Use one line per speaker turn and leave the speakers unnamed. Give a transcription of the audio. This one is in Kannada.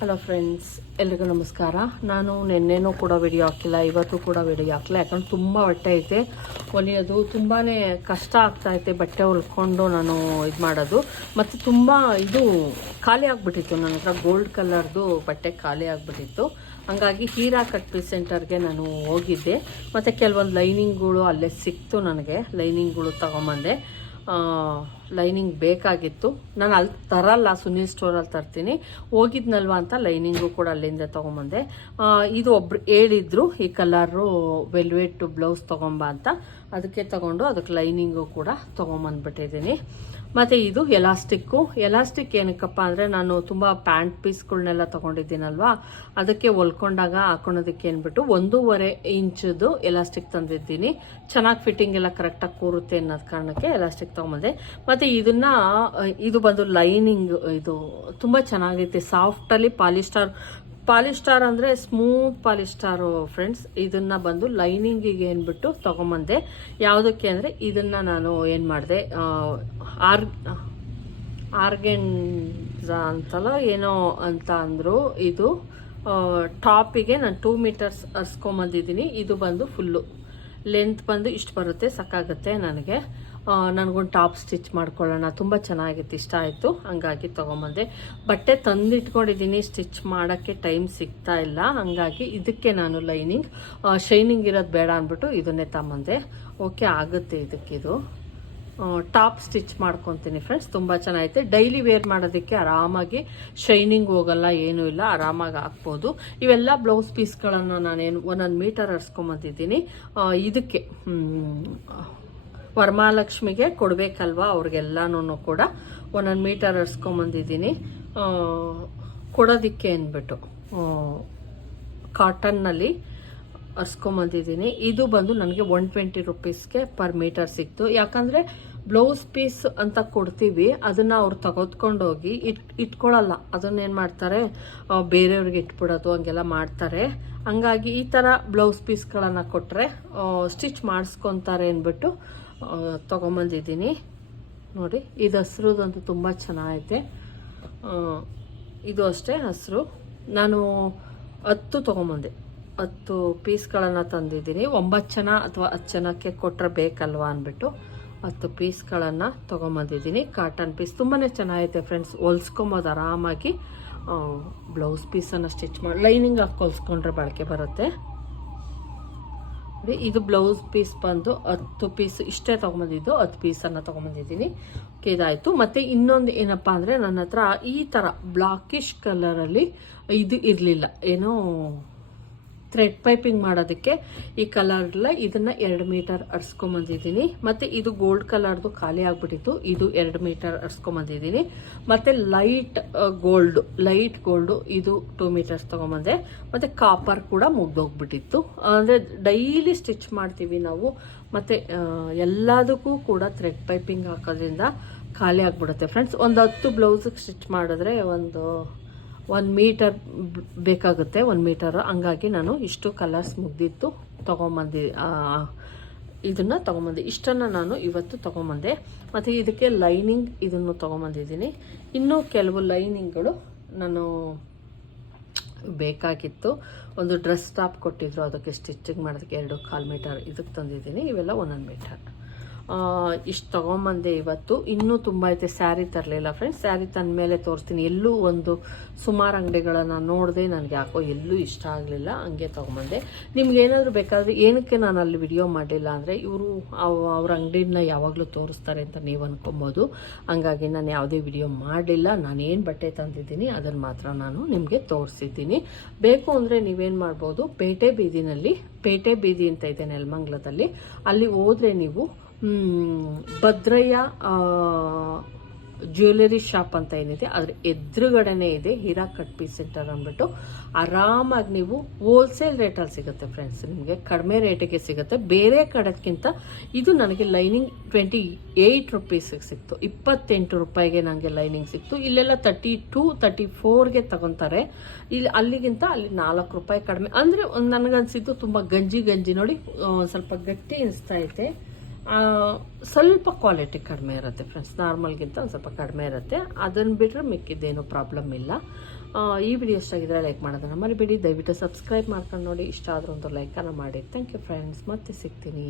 ಹಲೋ ಫ್ರೆಂಡ್ಸ್ ಎಲ್ರಿಗೂ ನಮಸ್ಕಾರ. ನಾನು ನಿನ್ನೆನೂ ಕೂಡ ವಿಡಿಯೋ ಹಾಕಿಲ್ಲ, ಇವತ್ತು ಕೂಡ ವಿಡಿಯೋ ಹಾಕಿಲ್ಲ. ಯಾಕಂದ್ರೆ ತುಂಬ ಹೊಟ್ಟೆ ಐತೆ. ಹೊಲಿಯೋದು ತುಂಬಾ ಕಷ್ಟ ಆಗ್ತಾ ಐತೆ, ಬಟ್ಟೆ ಹೊಲ್ಕೊಂಡು ನಾನು ಇದು ಮಾಡೋದು. ಮತ್ತು ತುಂಬ ಇದು ಖಾಲಿ ಆಗಿಬಿಟ್ಟಿತ್ತು. ನನ್ನ ಹತ್ರ ಗೋಲ್ಡ್ ಕಲರ್ದು ಬಟ್ಟೆ ಖಾಲಿ ಆಗಿಬಿಟ್ಟಿತ್ತು. ಹಂಗಾಗಿ ಹೀರಾ ಕಟ್ ಕಟ್ಪಿ ಸೆಂಟರ್ಗೆ ನಾನು ಹೋಗಿದ್ದೆ. ಮತ್ತು ಕೆಲವೊಂದು ಲೈನಿಂಗ್ಗಳು ಅಲ್ಲೇ ಸಿಕ್ತು ನನಗೆ. ಲೈನಿಂಗ್ಗಳು ತಗೊಂಬಂದೆ. ಲೈನಿಂಗ್ ಬೇಕಾಗಿತ್ತು. ನಾನು ಅಲ್ಲಿ ತರಲ್ಲ, ಸುನೀಲ್ ಸ್ಟೋರಲ್ಲಿ ತರ್ತೀನಿ. ಹೋಗಿದ್ನಲ್ವ ಅಂತ ಲೈನಿಂಗು ಕೂಡ ಅಲ್ಲಿಂದ ತಗೊಂಬಂದೆ. ಇದು ಒಬ್ರು ಹೇಳಿದ್ರು, ಈ ಕಲರು ವೆಲ್ವೆಟ್ ಬ್ಲೌಸ್ ತೊಗೊಂಬ ಅಂತ. ಅದಕ್ಕೆ ತಗೊಂಡು ಅದಕ್ಕೆ ಲೈನಿಂಗು ಕೂಡ ತೊಗೊಂಬಂದ್ಬಿಟ್ಟಿದ್ದೀನಿ. ಮತ್ತು ಇದು ಎಲಾಸ್ಟಿಕ್ಕು. ಎಲಾಸ್ಟಿಕ್ ಏನಕ್ಕಪ್ಪ ಅಂದರೆ ನಾನು ತುಂಬ ಪ್ಯಾಂಟ್ ಪೀಸ್ಗಳನ್ನೆಲ್ಲ ತೊಗೊಂಡಿದ್ದೀನಲ್ವಾ? ಅದಕ್ಕೆ ಹೊಲ್ಕೊಂಡಾಗ ಹಾಕೊಳೋದಕ್ಕೆ ಅಂದ್ಬಿಟ್ಟು ಒಂದೂವರೆ ಇಂಚದು ಎಲಾಸ್ಟಿಕ್ ತಂದಿದ್ದೀನಿ. ಚೆನ್ನಾಗಿ ಫಿಟ್ಟಿಂಗ್ ಎಲ್ಲ ಕರೆಕ್ಟಾಗಿ ಕೂರುತ್ತೆ ಅನ್ನೋದು ಕಾರಣಕ್ಕೆ ಎಲಾಸ್ಟಿಕ್ ತೊಗೊಂಬಂದೆ. ಮತ್ತು ಇದನ್ನ ಇದು ಬಂದು ಲೈನಿಂಗ್, ಇದು ತುಂಬ ಚೆನ್ನಾಗೈತೆ. ಸಾಫ್ಟಲ್ಲಿ ಪಾಲಿಸ್ಟಾರ್ ಪಾಲಿಸ್ಟಾರ್ ಅಂದರೆ ಸ್ಮೂತ್ ಪಾಲಿಸ್ಟಾರು, ಫ್ರೆಂಡ್ಸ್. ಇದನ್ನು ಬಂದು ಲೈನಿಂಗಿಗೆ ಏನ್ಬಿಟ್ಟು ತೊಗೊಂಬಂದೆ. ಯಾವುದಕ್ಕೆ ಅಂದರೆ ಇದನ್ನು ನಾನು ಏನು ಮಾಡಿದೆ ಆರ್ ಆರ್ಗೆನ್ಸ ಅಂತಲ್ಲ, ಏನೋ ಅಂತ ಅಂದರು. ಇದು ಟಾಪಿಗೆ ನಾನು ಟೂ ಮೀಟರ್ಸ್ ಹರ್ಸ್ಕೊಂಬಂದಿದ್ದೀನಿ. ಇದು ಬಂದು ಫುಲ್ಲು ಲೆಂತ್ ಬಂದು ಇಷ್ಟು ಬರುತ್ತೆ ಸಾಕಾಗುತ್ತೆ ನನಗೆ. ನನಗೊಂದು ಟಾಪ್ ಸ್ಟಿಚ್ ಮಾಡ್ಕೊಳ್ಳೋಣ. ತುಂಬ ಚೆನ್ನಾಗಿತ್ತು, ಇಷ್ಟ ಆಯಿತು. ಹಂಗಾಗಿ ತೊಗೊಂಬಂದೆ. ಬಟ್ಟೆ ತಂದಿಟ್ಕೊಂಡಿದ್ದೀನಿ ಸ್ಟಿಚ್ ಮಾಡೋಕ್ಕೆ ಟೈಮ್ ಸಿಗ್ತಾ ಇಲ್ಲ. ಹಂಗಾಗಿ ಇದಕ್ಕೆ ನಾನು ಲೈನಿಂಗ್. ಶೈನಿಂಗ್ ಇರೋದು ಬೇಡ ಅಂದ್ಬಿಟ್ಟು ಇದನ್ನೇ ತಗೊಂಬಂದೆ. ಓಕೆ, ಆಗುತ್ತೆ ಇದಕ್ಕಿದು. ಟಾಪ್ ಸ್ಟಿಚ್ ಮಾಡ್ಕೊತೀನಿ ಫ್ರೆಂಡ್ಸ್, ತುಂಬ ಚೆನ್ನಾಗಿದೆ ಡೈಲಿ ವೇರ್ ಮಾಡೋದಕ್ಕೆ ಆರಾಮಾಗಿ ಶೈನಿಂಗ್ ಹೋಗಲ್ಲ, ಏನೂ ಇಲ್ಲ, ಆರಾಮಾಗಿ ಹಾಕ್ಬೋದು. ಇವೆಲ್ಲ ಬ್ಲೌಸ್ ಪೀಸ್ಗಳನ್ನು ನಾನೇನು ಒಂದೊಂದು ಮೀಟರ್ ಹರ್ಸ್ಕೊಂಬಂದಿದ್ದೀನಿ. ಇದಕ್ಕೆ ವರಮಹಾಲಕ್ಷ್ಮಿಗೆ ಕೊಡಬೇಕಲ್ವಾ ಅವ್ರಿಗೆಲ್ಲನೂ ಕೂಡ. ಒಂದೊಂದು ಮೀಟರ್ ಹರ್ಸ್ಕೊಂಬಂದಿದ್ದೀನಿ. ಕೊಡೋದಿಕ್ಕೆ ಅಂದ್ಬಿಟ್ಟು ಕಾಟನ್ನಲ್ಲಿ ಹರ್ಸ್ಕೊಂಬಂದಿದ್ದೀನಿ. ಇದು ಬಂದು ನನಗೆ ಒನ್ ಟ್ವೆಂಟಿ ರುಪೀಸ್ಗೆ ಪರ್ ಮೀಟರ್ ಸಿಕ್ತು. ಯಾಕಂದರೆ ಬ್ಲೌಸ್ ಪೀಸ್ ಅಂತ ಕೊಡ್ತೀವಿ, ಅದನ್ನು ಅವ್ರು ತೆಗೆದುಕೊಂಡೋಗಿ ಇಟ್ ಇಟ್ಕೊಳ್ಳಲ್ಲ ಅದನ್ನ ಏನು ಮಾಡ್ತಾರೆ ಬೇರೆಯವ್ರಿಗೆ ಇಟ್ಬಿಡೋದು, ಹಂಗೆಲ್ಲ ಮಾಡ್ತಾರೆ. ಹಂಗಾಗಿ ಈ ಥರ ಬ್ಲೌಸ್ ಪೀಸ್ಗಳನ್ನು ಕೊಟ್ಟರೆ ಸ್ಟಿಚ್ ಮಾಡಿಸ್ಕೊತಾರೆ ಅಂದ್ಬಿಟ್ಟು ತೊಗೊಂಬಂದಿದ್ದೀನಿ. ನೋಡಿ, ಇದು ಹಸ್ರದಂತೂ ತುಂಬ ಚೆನ್ನಾಗೈತೆ. ಇದು ಅಷ್ಟೇ ಹಸಿರು. ನಾನು ಹತ್ತು ತೊಗೊಂಬಂದೆ. ಹತ್ತು ಪೀಸ್ಗಳನ್ನು ತಂದಿದ್ದೀನಿ. ಒಂಬತ್ತು ಜನ ಅಥವಾ ಹತ್ತು ಜನಕ್ಕೆ ಕೊಟ್ಟರೆ ಬೇಕಲ್ವಾ ಅಂದ್ಬಿಟ್ಟು ಹತ್ತು ಪೀಸ್ಗಳನ್ನು ತೊಗೊಂಬಂದಿದ್ದೀನಿ. ಕಾಟನ್ ಪೀಸ್ ತುಂಬಾ ಚೆನ್ನಾಗೈತೆ ಫ್ರೆಂಡ್ಸ್. ಹೊಲ್ಸ್ಕೊಂಬೋದು ಆರಾಮಾಗಿ. ಬ್ಲೌಸ್ ಪೀಸನ್ನು ಸ್ಟಿಚ್ ಮಾಡಿ ಲೈನಿಂಗ್ ಹಾಕಿ ಹೊಲ್ಸ್ಕೊಂಡ್ರೆ ಬಳಕೆ ಬರುತ್ತೆ. ಇದು ಬ್ಲೌಸ್ ಪೀಸ್ ಬಂದು ಹತ್ತು ಪೀಸ್ ಇಷ್ಟೇ ತೊಗೊಂಬಂದಿದ್ದು, ಹತ್ತು ಪೀಸನ್ನು ತೊಗೊಂಬಂದಿದ್ದೀನಿ. ಓಕೆ, ಇದಾಯಿತು. ಮತ್ತು ಇನ್ನೊಂದು ಏನಪ್ಪ ಅಂದರೆ ನನ್ನ ಹತ್ರ ಈ ಥರ ಬ್ಲಾಕಿಶ್ ಕಲರಲ್ಲಿ ಇದು ಇರಲಿಲ್ಲ. ಏನೋ ಥ್ರೆಡ್ ಪೈಪಿಂಗ್ ಮಾಡೋದಕ್ಕೆ ಈ ಕಲರ್ಲ ಇದನ್ನು ಎರಡು ಮೀಟರ್ ಅರ್ಸ್ಕೊಂಬಂದಿದ್ದೀನಿ. ಮತ್ತು ಇದು ಗೋಲ್ಡ್ ಕಲರ್ದು ಖಾಲಿ ಆಗಿಬಿಟ್ಟಿತ್ತು. ಇದು ಎರಡು ಮೀಟರ್ ಅರ್ಸ್ಕೊಂಬಂದಿದ್ದೀನಿ. ಮತ್ತು ಲೈಟ್ ಗೋಲ್ಡು ಲೈಟ್ ಗೋಲ್ಡು ಇದು ಟೂ ಮೀಟರ್ಸ್ ತೊಗೊಂಬಂದೆ. ಮತ್ತು ಕಾಪರ್ ಕೂಡ ಮುಗ್ದೋಗ್ಬಿಟ್ಟಿತ್ತು. ಅಂದರೆ ಡೈಲಿ ಸ್ಟಿಚ್ ಮಾಡ್ತೀವಿ ನಾವು. ಮತ್ತು ಎಲ್ಲದಕ್ಕೂ ಕೂಡ ಥ್ರೆಡ್ ಪೈಪಿಂಗ್ ಹಾಕೋದ್ರಿಂದ ಖಾಲಿ ಆಗಿಬಿಡುತ್ತೆ. ಫ್ರೆಂಡ್ಸ್, ಒಂದು ಹತ್ತು ಬ್ಲೌಸಿಗೆ ಸ್ಟಿಚ್ ಮಾಡಿದ್ರೆ ಒಂದು ಒಂದು ಮೀಟರ್ ಬೇಕಾಗುತ್ತೆ ಒಂದು ಮೀಟರ್ ಹಂಗಾಗಿ ನಾನು ಇಷ್ಟು ಕಲರ್ಸ್ ಮುಗ್ದಿತ್ತು. ತೊಗೊಂಬಂದಿ ಇದನ್ನು ತೊಗೊಂಬಂದೆ. ಇಷ್ಟನ್ನು ನಾನು ಇವತ್ತು ತೊಗೊಂಬಂದೆ. ಮತ್ತು ಇದಕ್ಕೆ ಲೈನಿಂಗ್ ಇದನ್ನು ತೊಗೊಂಬಂದಿದ್ದೀನಿ. ಇನ್ನೂ ಕೆಲವು ಲೈನಿಂಗ್ಗಳು ನಾನು ಬೇಕಾಗಿತ್ತು. ಒಂದು ಡ್ರೆಸ್ ಟಾಪ್ ಕೊಟ್ಟಿದ್ರು, ಅದಕ್ಕೆ ಸ್ಟಿಚಿಂಗ್ ಮಾಡೋದಕ್ಕೆ ಎರಡು ಕಾಲು ಮೀಟರ್ ಇದಕ್ಕೆ ತಂದಿದ್ದೀನಿ. ಇವೆಲ್ಲ ಒಂದೊಂದು ಮೀಟರ್ ಇಷ್ಟು ತೊಗೊಂಬಂದೆ ಇವತ್ತು. ಇನ್ನೂ ತುಂಬ ಐತೆ ಸ್ಯಾರಿ ತರಲಿಲ್ಲ ಫ್ರೆಂಡ್ಸ್ ಸ್ಯಾರಿ ತಂದ ಮೇಲೆ ತೋರಿಸ್ತೀನಿ. ಎಲ್ಲೂ ಒಂದು ಸುಮಾರು ಅಂಗಡಿಗಳನ್ನು ನೋಡಿದೆ ನನಗೆ ಯಾಕೋ ಎಲ್ಲೂ ಇಷ್ಟ ಆಗಲಿಲ್ಲ, ಹಂಗೆ ತೊಗೊಂಬಂದೆ. ನಿಮ್ಗೆ ಏನಾದರೂ ಬೇಕಾದರೆ ಏನಕ್ಕೆ ನಾನು ಅಲ್ಲಿ ವಿಡಿಯೋ ಮಾಡಲಿಲ್ಲ ಅಂದರೆ ಇವರು ಅವ್ರ ಅಂಗಡಿನ ಯಾವಾಗಲೂ ತೋರಿಸ್ತಾರೆ ಅಂತ ನೀವು ಅನ್ಕೊಬೋದು. ಹಂಗಾಗಿ ನಾನು ಯಾವುದೇ ವಿಡಿಯೋ ಮಾಡಲಿಲ್ಲ. ನಾನು ಏನು ಬಟ್ಟೆ ತಂದಿದ್ದೀನಿ ಅದನ್ನು ಮಾತ್ರ ನಾನು ನಿಮಗೆ ತೋರಿಸಿದ್ದೀನಿ. ಬೇಕು ಅಂದರೆ ನೀವೇನು ಮಾಡ್ಬೋದು, ಪೇಟೆ ಬೀದಿನಲ್ಲಿ, ಪೇಟೆ ಬೀದಿ ಅಂತ ಇದೆ ನೆಲಮಂಗ್ಲದಲ್ಲಿ. ಅಲ್ಲಿ ಹೋದರೆ ನೀವು ಭದ್ರಯ್ಯ ಜ್ಯುವೆಲರಿ ಶಾಪ್ ಅಂತ ಏನಿದೆ, ಅದ್ರ ಎದುರುಗಡೆನೇ ಇದೆ, ಹೀರಾ ಕಟ್ ಪೀಸ್ ಸೆಂಟರ್ ಅಂದ್ಬಿಟ್ಟು. ಆರಾಮಾಗಿ ನೀವು ಹೋಲ್ಸೇಲ್ ರೇಟಲ್ಲಿ ಸಿಗುತ್ತೆ ಫ್ರೆಂಡ್ಸ್ ನಿಮಗೆ ಕಡಿಮೆ ರೇಟಿಗೆ ಸಿಗುತ್ತೆ. ಬೇರೆ ಕಡೆಗಿಂತ ಇದು ನನಗೆ ಲೈನಿಂಗ್ ಟ್ವೆಂಟಿ ಏಯ್ಟ್ ರುಪೀಸಿಗೆ ಸಿಕ್ತು. ಇಪ್ಪತ್ತೆಂಟು ರೂಪಾಯಿಗೆ ನನಗೆ ಲೈನಿಂಗ್ ಸಿಕ್ತು. ಇಲ್ಲೆಲ್ಲ ತರ್ಟಿ ಟೂ ತರ್ಟಿ ಫೋರ್ಗೆ ತಗೊತಾರೆ. ಇಲ್ಲಿ ಅಲ್ಲಿಗಿಂತ ಅಲ್ಲಿ ನಾಲ್ಕು ರೂಪಾಯಿ ಕಡಿಮೆ. ಅಂದರೆ ನನಗನ್ಸಿದ್ದು ತುಂಬ ಗಂಜಿ ಗಂಜಿ ನೋಡಿ ಸ್ವಲ್ಪ ಗಟ್ಟಿ ಅನಿಸ್ತಾ ಐತೆ. ಸ್ವಲ್ಪ ಕ್ವಾಲಿಟಿ ಕಡಿಮೆ ಇರುತ್ತೆ ಫ್ರೆಂಡ್ಸ್ ನಾರ್ಮಲ್ಗಿಂತ ಒಂದು ಸ್ವಲ್ಪ ಕಡಿಮೆ ಇರುತ್ತೆ. ಅದನ್ನು ಬಿಟ್ಟರೆ ಮಿಕ್ಕಿದ್ದೇನು ಪ್ರಾಬ್ಲಮ್ ಇಲ್ಲ. ಈ ವಿಡಿಯೋ ಇಷ್ಟ ಆಗಿದ್ರೆ ಲೈಕ್ ಮಾಡೋದನ್ನ ಮರಿಬೇಡಿ. ದಯವಿಟ್ಟು ಸಬ್ಸ್ಕ್ರೈಬ್ ಮಾಡ್ಕೊಂಡು ನೋಡಿ. ಇಷ್ಟ ಆದರೂ ಒಂದು ಲೈಕನ್ನು ಮಾಡಿ. ಥ್ಯಾಂಕ್ ಯು ಫ್ರೆಂಡ್ಸ್ ಮತ್ತೆ ಸಿಗ್ತೀನಿ.